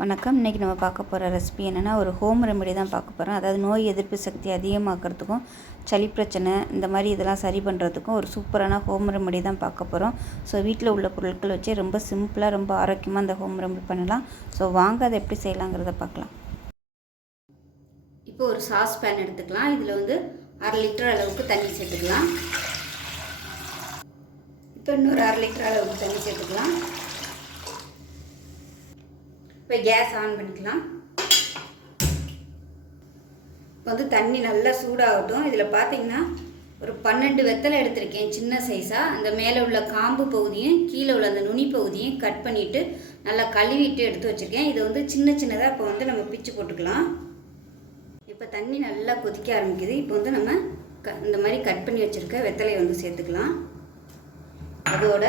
வணக்கம். இன்றைக்கி நம்ம பார்க்க போகிற ரெசிபி என்னென்னா ஒரு ஹோம் ரெமெடி தான் பார்க்க போகிறோம். அதாவது நோய் எதிர்ப்பு சக்தி அதிகமாக்கிறதுக்கும் சளி பிரச்சனை இந்த மாதிரி இதெல்லாம் சரி பண்ணுறதுக்கும் ஒரு சூப்பரான ஹோம் ரெமெடி தான் பார்க்க போகிறோம். ஸோ வீட்டில் உள்ள பொருட்கள் வச்சு ரொம்ப சிம்பிளாக ரொம்ப ஆரோக்கியமாக அந்த ஹோம் ரெமெடி பண்ணலாம். ஸோ வாங்க அதை எப்படி செய்யலாங்கிறத பார்க்கலாம். இப்போ ஒரு சாஸ் பேன் எடுத்துக்கலாம். இதில் வந்து 1/2 லிட்டர் அளவுக்கு தண்ணி சேர்த்துக்கலாம். இப்போ இன்னொரு 1/2 லிட்டர் அளவுக்கு தண்ணி சேர்த்துக்கலாம். இப்போ கேஸ் ஆன் பண்ணிக்கலாம். இப்போ வந்து தண்ணி நல்லா சூடாகட்டும். இதில் பார்த்தீங்கன்னா ஒரு 12 வெத்தலை எடுத்திருக்கேன் சின்ன சைஸாக. அந்த மேலே உள்ள காம்பு பகுதியும் கீழே உள்ள அந்த நுனி பகுதியும் கட் பண்ணிவிட்டு நல்லா கழுவிட்டு எடுத்து வச்சுருக்கேன். இதை வந்து சின்ன சின்னதாக இப்போ வந்து நம்ம பிச்சு போட்டுக்கலாம். இப்போ தண்ணி நல்லா கொதிக்க ஆரம்பிக்குது. இப்போ வந்து நம்ம இந்த மாதிரி கட் பண்ணி வச்சுருக்க வெத்தலையை வந்து சேர்த்துக்கலாம். அதோட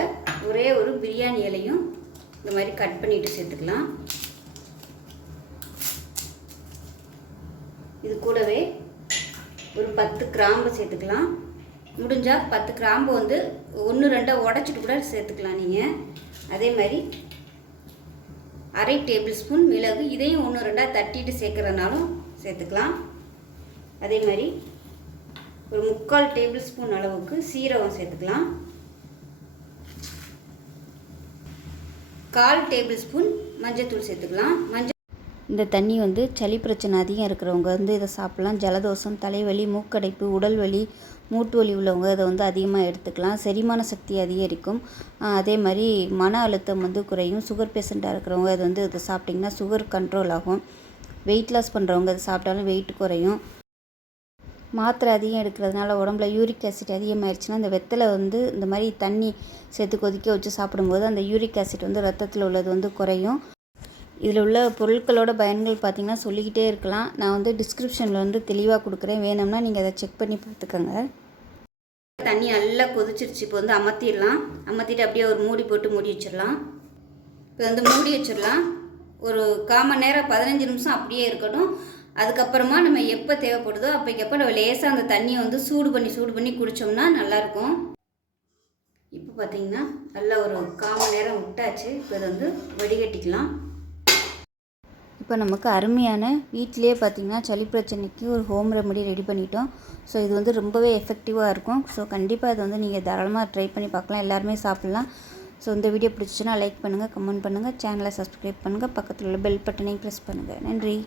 ஒரே ஒரு பிரியாணி இலையும் இந்த மாதிரி கட் பண்ணிவிட்டு சேர்த்துக்கலாம். இது கூடவே ஒரு 10 கிராம்பு சேர்த்துக்கலாம். முடிஞ்சால் 10 கிராம்பு வந்து 1-2 உடச்சிட்டு கூட சேர்த்துக்கலாம் நீங்கள். அதே மாதிரி 1/2 டேபிள் ஸ்பூன் மிளகு, இதையும் 1-2 தட்டிட்டு சேர்க்குறதுனாலும் சேர்த்துக்கலாம். அதே மாதிரி ஒரு 3/4 டேபிள் ஸ்பூன் அளவுக்கு சீரகம் சேர்த்துக்கலாம். 1/4 டேபிள் ஸ்பூன் மஞ்சள்தூள் சேர்த்துக்கலாம். இந்த தண்ணி வந்து சளி பிரச்சனை அதிகம் இருக்கிறவங்க வந்து இதை சாப்பிட்லாம். ஜலதோஷம், தலைவலி, மூக்கடைப்பு, உடல் வலி, மூட்டு வலி உள்ளவங்க இதை வந்து அதிகமாக எடுத்துக்கலாம். செரிமான சக்தி அதிகரிக்கும். அதே மாதிரி மன அழுத்தம் வந்து குறையும். சுகர் பேஷண்ட்டாக இருக்கிறவங்க இதை வந்து இதை சாப்பிட்டிங்கன்னா சுகர் கண்ட்ரோல் ஆகும். வெயிட் லாஸ் பண்ணுறவங்க இதை சாப்பிட்டாலும் வெயிட் குறையும். மாத்திரை அதிகம் எடுக்கிறதுனால உடம்புல யூரிக் ஆசிட் அதிகமாகிடுச்சுன்னா இந்த வெத்தலை வந்து இந்த மாதிரி தண்ணி சேர்த்து கொதிக்க வச்சு சாப்பிடும்போது அந்த யூரிக் ஆசிட் வந்து ரத்தத்தில் உள்ளது வந்து குறையும். இதில் உள்ள பொருட்களோட பயன்கள் பார்த்திங்கன்னா சொல்லிக்கிட்டே இருக்கலாம். நான் வந்து டிஸ்கிரிப்ஷனில் வந்து தெளிவாக கொடுக்குறேன். வேணும்னா நீங்கள் அதை செக் பண்ணி பார்த்துக்கோங்க. தண்ணி நல்லா கொதிச்சிருச்சு. இப்போ வந்து அமர்த்திடலாம். அமர்த்திட்டு அப்படியே ஒரு மூடி போட்டு மூடி வச்சிடலாம். இப்போ வந்து மூடி வச்சிடலாம். ஒரு 1/4 மணி நேரம் 15 நிமிஷம் அப்படியே இருக்கட்டும். அதுக்கப்புறமா நம்ம எப்போ தேவைப்படுதோ அப்போக்கப்போ நம்ம லேசாக அந்த தண்ணியை வந்து சூடு பண்ணி குடித்தோம்னா நல்லாயிருக்கும். இப்போ பார்த்திங்கன்னா நல்லா ஒரு 1/4 மணி நேரம் விட்டாச்சு. இப்போ இதை வந்து வடிகட்டிக்கலாம். இப்போ நமக்கு அருமையான வீட்டிலே பார்த்திங்கன்னா சளி பிரச்சனைக்கு ஒரு ஹோம் ரெமெடி ரெடி பண்ணிட்டோம். ஸோ இது வந்து ரொம்பவே எஃபெக்டிவாக இருக்கும். ஸோ கண்டிப்பாக இது வந்து நீங்கள் தாராளமாக ட்ரை பண்ணி பார்க்கலாம். எல்லாருமே சாப்பிட்லாம். ஸோ இந்த வீடியோ பிடிச்சிச்சுன்னா லைக் பண்ணுங்கள், கமெண்ட் பண்ணுங்கள், சேனலை சப்ஸ்கிரைப் பண்ணுங்கள், பக்கத்தில் உள்ள பெல் பட்டனையும் ப்ரெஸ் பண்ணுங்கள். நன்றி.